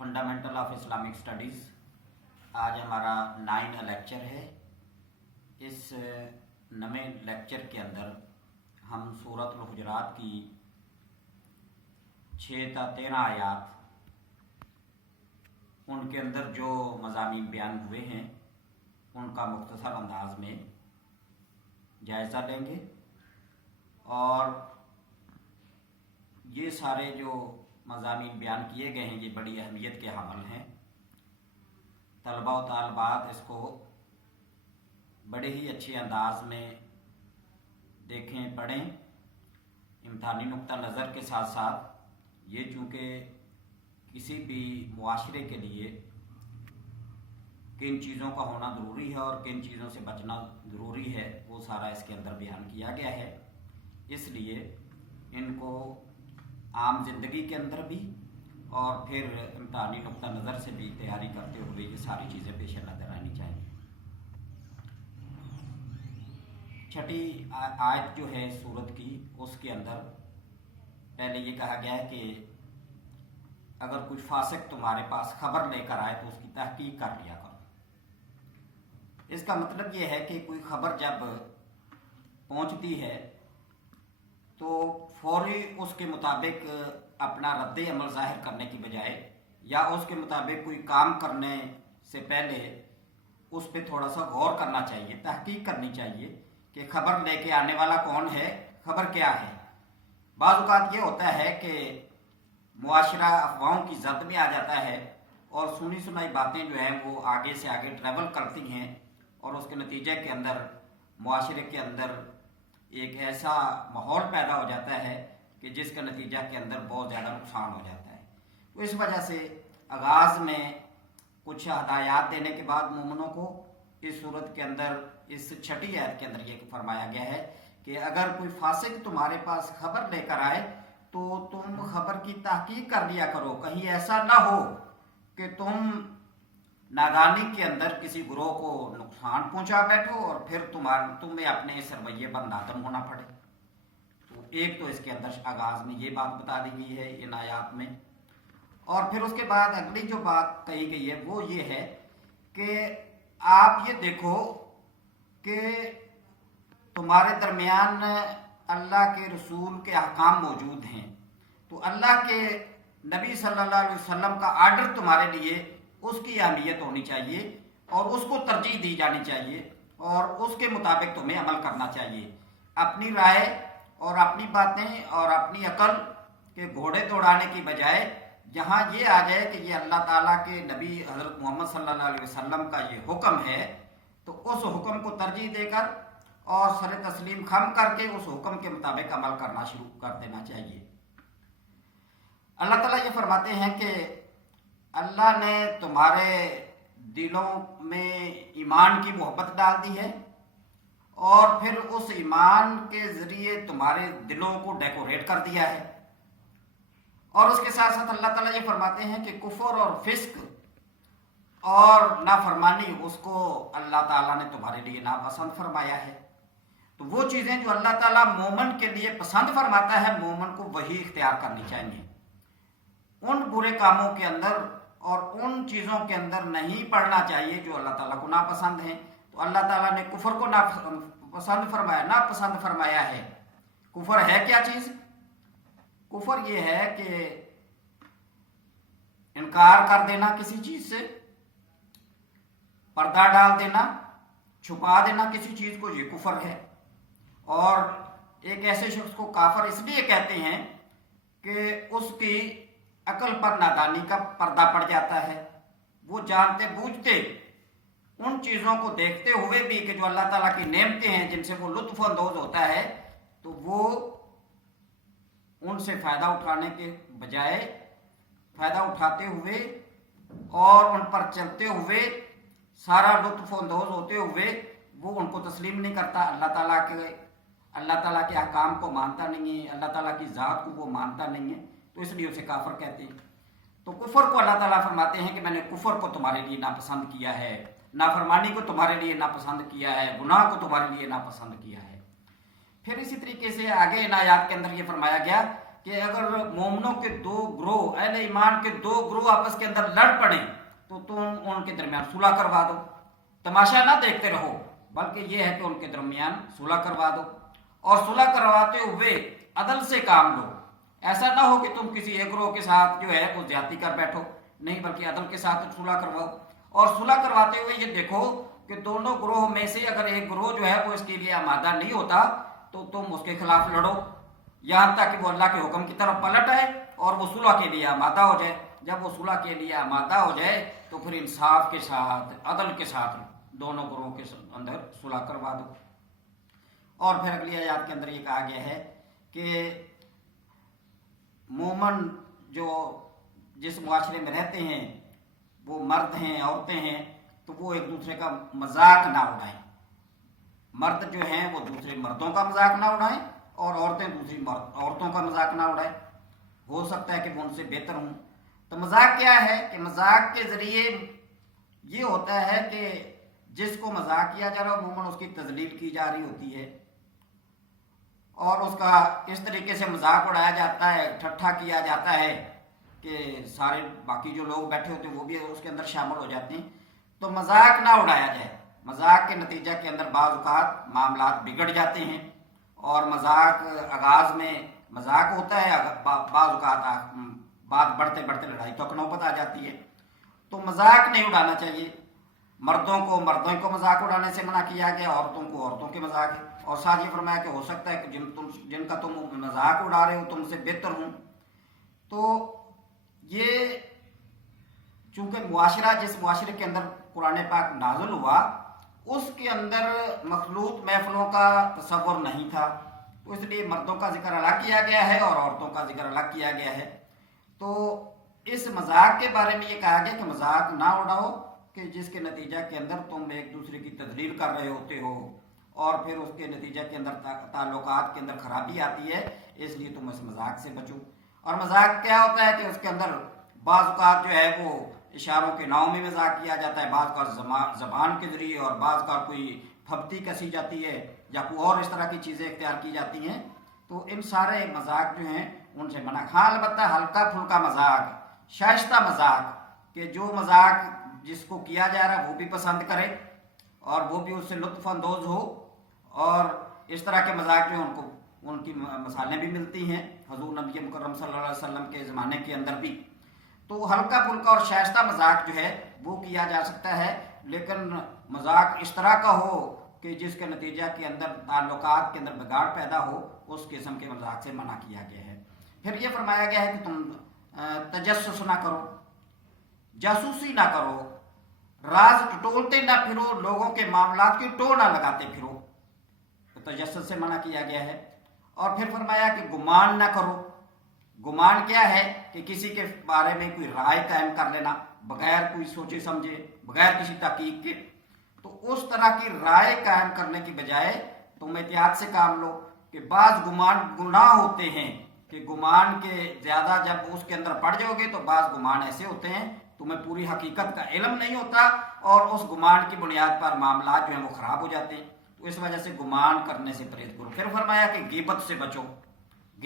Fundamental of Islamic studies. आज हमारा 9 lecture है। इस नवे लेक्चर के अंदर हम सूरत हुजरात की 6 से 13 आयात, उनके अंदर जो मज़ामीन बयान हुए हैं उनका मुख्तसर अंदाज में जायज़ा लेंगे। और ये सारे जो मज़ामीन बयान किए गए हैं ये बड़ी अहमियत के हामिल हैं। तलबा व तालबात इसको बड़े ही अच्छे अंदाज में देखें, पढ़ें। इम्तिहानी नुक्ता नज़र के साथ साथ ये चूँकि किसी भी मुआशरे के लिए किन चीज़ों का होना ज़रूरी है और किन चीज़ों से बचना ज़रूरी है वो सारा इसके अंदर बयान किया गया है। इसलिए इनको आम ज़िंदगी के अंदर भी और फिर इम्तिहानी नुक्ता नज़र से भी तैयारी करते हुए ये सारी चीज़ें पेश नज़र आनी चाहिए। छठी आयत जो है सूरत की, उसके अंदर पहले ये कहा गया है कि अगर कुछ फासिक तुम्हारे पास खबर लेकर आए तो उसकी तहकीक कर लिया करो। इसका मतलब ये है कि कोई खबर जब पहुंचती है तो फौरी उसके मुताबिक अपना रद्द अमल ज़ाहिर करने की बजाय या उसके मुताबिक कोई काम करने से पहले उस पर थोड़ा सा गौर करना चाहिए, तहकीक करनी चाहिए कि खबर लेके आने वाला कौन है, खबर क्या है। बाज़ औक़ात ये होता है कि मुआशरा अफवाहों की जद में आ जाता है और सुनी सुनाई बातें जो हैं वो आगे से आगे ट्रैवल करती हैं और उसके नतीजे के अंदर मुआशरे के अंदर एक ऐसा माहौल पैदा हो जाता है कि जिसका नतीजा के अंदर बहुत ज़्यादा नुकसान हो जाता है। तो इस वजह से आगाज़ में कुछ हदायत देने के बाद मोमिनों को इस सूरत के अंदर इस छठी आयत के अंदर ये फरमाया गया है कि अगर कोई फासिक तुम्हारे पास खबर लेकर आए तो तुम खबर की तहकीक कर लिया करो। कहीं ऐसा ना हो कि तुम नादानी के अंदर किसी गुरोह को नुकसान पहुंचा बैठो और फिर तुम्हें अपने इस रवैये पर नादम होना पड़े। तो एक तो इसके अंदर आगाज में ये बात बता दी गई है इन आयात में। और फिर उसके बाद अगली जो बात कही गई है वो ये है कि आप ये देखो कि तुम्हारे दरमियान अल्लाह के रसूल के अहकाम मौजूद हैं, तो अल्लाह के नबी सल्लल्लाहु अलैहि वसल्लम का आर्डर तुम्हारे लिए उसकी अहमियत होनी चाहिए और उसको तरजीह दी जानी चाहिए और उसके मुताबिक तुम्हें अमल करना चाहिए। अपनी राय और अपनी बातें और अपनी अकल के घोड़े दौड़ाने की बजाय जहाँ ये आ जाए कि ये अल्लाह ताला के नबी हज़रत मोहम्मद सल्लल्लाहु अलैहि वसल्लम का ये हुक्म है तो उस हुक्म को तरजीह देकर और सर तस्लीम खम करके उस हुक्म के मुताबिक अमल करना शुरू कर देना चाहिए। अल्लाह ताला ये फरमाते हैं कि अल्लाह ने तुम्हारे दिलों में ईमान की मोहब्बत डाल दी है और फिर उस ईमान के जरिए तुम्हारे दिलों को डेकोरेट कर दिया है। और उसके साथ साथ अल्लाह ताला ये फरमाते हैं कि कुफर और फिस्क और नाफरमानी उसको अल्लाह ताला ने तुम्हारे लिए नापसंद फरमाया है। तो वो चीज़ें जो अल्लाह ताला मोमन के लिए पसंद फरमाता है मोमन को वही इख्तियार करनी चाहिए। उन बुरे कामों के अंदर और उन चीज़ों के अंदर नहीं पड़ना चाहिए जो अल्लाह ताला को नापसंद हैं। तो अल्लाह ताला ने कुफर को नापसंद फरमाया है। कुफर है क्या चीज़? कुफर ये है कि इनकार कर देना किसी चीज़ से, पर्दा डाल देना, छुपा देना किसी चीज़ को, ये कुफर है। और एक ऐसे शख्स को काफर इसलिए कहते हैं कि उसकी अकल पर नादानी का पर्दा पड़ जाता है। वो जानते बूझते उन चीज़ों को देखते हुए भी कि जो अल्लाह ताला की नेमतें हैं जिनसे वो लुत्फ अंदोज होता है तो वो उनसे फ़ायदा उठाने के बजाय फ़ायदा उठाते हुए और उन पर चलते हुए सारा लुत्फ अंदोज होते हुए वो उनको तस्लीम नहीं करता। अल्लाह ताला के अहकाम को मानता नहीं है, अल्लाह ताला की ज़ात को वो मानता नहीं है, तो इसलिए उसे काफर कहते हैं। तो कुफर को अल्लाह ताला फरमाते हैं कि मैंने कुफर को तुम्हारे लिए नापसंद किया है, नाफरमानी को तुम्हारे लिए नापसंद किया है, गुनाह को तुम्हारे लिए नापसंद किया है। फिर इसी तरीके से आगे इन आयात के अंदर ये फरमाया गया کہ اگر مومنوں کے دو گروہ، اہل ایمان کے دو گروہ آپس کے اندر لڑ پڑیں تو تم ان کے درمیان صلح کروا دو، تماشا نہ دیکھتے رہو، بلکہ یہ ہے کہ ان کے درمیان صلح کروا دو، اور صلح کرواتے ہوئے عدل سے کام لو۔ ایسا نہ ہو کہ تم کسی ایک گروہ کے ساتھ جو ہے وہ زیادتی کر بیٹھو، نہیں، بلکہ عدل کے ساتھ صلح کرواؤ، اور صلح کرواتے ہوئے یہ دیکھو کہ دونوں گروہ میں سے اگر ایک گروہ جو ہے وہ اس کے لیے آمادہ نہیں ہوتا تو تم اس کے خلاف لڑو، یہاں تک کہ وہ اللہ کے حکم کی طرف پلٹ آئے اور وہ صلح کے لیے آمادہ ہو جائے۔ جب وہ صلح کے لیے آمادہ ہو جائے تو پھر انصاف کے ساتھ، عدل کے ساتھ دونوں گروہ کے اندر صلح کروا دو۔ اور پھر اگلی آیات کے اندر یہ کہا گیا ہے کہ مومن جو جس معاشرے میں رہتے ہیں، وہ مرد ہیں، عورتیں ہیں، تو وہ ایک دوسرے کا مذاق نہ اڑائیں۔ مرد جو ہیں وہ دوسرے مردوں کا مذاق نہ اڑائیں، اور عورتیں دوسری عورتوں کا مذاق نہ اڑائیں۔ ہو سکتا ہے کہ وہ ان سے بہتر ہوں۔ تو مذاق کیا ہے؟ کہ مذاق کے ذریعے یہ ہوتا ہے کہ جس کو مذاق کیا جا رہا ہے عموماً اس کی تذلیل کی جا رہی ہوتی ہے، اور اس کا اس طریقے سے مذاق اڑایا جاتا ہے، ٹھٹھا کیا جاتا ہے کہ سارے باقی جو لوگ بیٹھے ہوتے ہیں وہ بھی اس کے اندر شامل ہو جاتے ہیں۔ تو مذاق نہ اڑایا جائے۔ مذاق کے نتیجہ کے اندر بعض اوقات معاملات بگڑ جاتے ہیں، اور مذاق آغاز میں مذاق ہوتا ہے، بعض اوقات بات بڑھتے بڑھتے لڑائی تک نوبت آ جاتی ہے۔ تو مذاق نہیں اڑانا چاہیے۔ مردوں کو مردوں کو مذاق اڑانے سے منع کیا گیا، عورتوں کو عورتوں کے مذاق ہے، اور ساتھ یہ فرمایا کہ ہو سکتا ہے کہ جن کا تم مذاق اڑا رہے ہو تم سے بہتر ہوں۔ تو یہ چونکہ معاشرہ، جس معاشرے کے اندر قرآن پاک نازل ہوا اس کے اندر مخلوط محفلوں کا تصور نہیں تھا، تو اس لیے مردوں کا ذکر الگ کیا گیا ہے اور عورتوں کا ذکر الگ کیا گیا ہے۔ تو اس مذاق کے بارے میں یہ کہا گیا کہ مذاق نہ اڑاؤ کہ جس کے نتیجہ کے اندر تم ایک دوسرے کی تذلیل کر رہے ہوتے ہو، اور پھر اس کے نتیجہ کے اندر تعلقات کے اندر خرابی آتی ہے، اس لیے تم اس مذاق سے بچو۔ اور مذاق کیا ہوتا ہے کہ اس کے اندر بعض اوقات جو ہے وہ اشاروں کے ناؤں میں مذاق کیا جاتا ہے، بعض کا زبان کے ذریعے، اور بعض کا کوئی پھبتی کسی جاتی ہے یا کوئی اور اس طرح کی چیزیں اختیار کی جاتی ہیں۔ تو ان سارے مذاق جو ہیں ان سے منع۔ ہاں البتہ ہلکا پھلکا مذاق، شائستہ مذاق، کہ جو مذاق جس کو کیا جا رہا ہے وہ بھی پسند کرے اور وہ بھی اس سے لطف اندوز ہو، اور اس طرح کے مذاق جو ہیں ان کی مثالیں بھی ملتی ہیں حضور نبی مکرم صلی اللہ علیہ وسلم کے زمانے کے اندر بھی۔ تو ہلکا پھلکا اور شائستہ مذاق جو ہے وہ کیا جا سکتا ہے، لیکن مذاق اس طرح کا ہو کہ جس کے نتیجہ کے اندر تعلقات کے اندر بگاڑ پیدا ہو، اس قسم کے مذاق سے منع کیا گیا ہے۔ پھر یہ فرمایا گیا ہے کہ تم تجسس نہ کرو، جاسوسی نہ کرو، راز ٹٹولتے نہ پھرو، لوگوں کے معاملات کی ٹو نہ لگاتے پھرو، تو تجسس سے منع کیا گیا ہے۔ اور پھر فرمایا کہ گمان نہ کرو۔ گمان کیا ہے؟ کہ کسی کے بارے میں کوئی رائے قائم کر لینا بغیر کوئی سوچے سمجھے، بغیر کسی تحقیق کے۔ تو اس طرح کی رائے قائم کرنے کی بجائے تم احتیاط سے کام لو، کہ بعض گمان گناہ ہوتے ہیں، کہ گمان کے زیادہ جب اس کے اندر پڑ جاؤ گے تو بعض گمان ایسے ہوتے ہیں تمہیں پوری حقیقت کا علم نہیں ہوتا، اور اس گمان کی بنیاد پر معاملات جو ہیں وہ خراب ہو جاتے ہیں۔ تو اس وجہ سے گمان کرنے سے پرہیز کرو۔ پھر فرمایا کہ غیبت سے بچو۔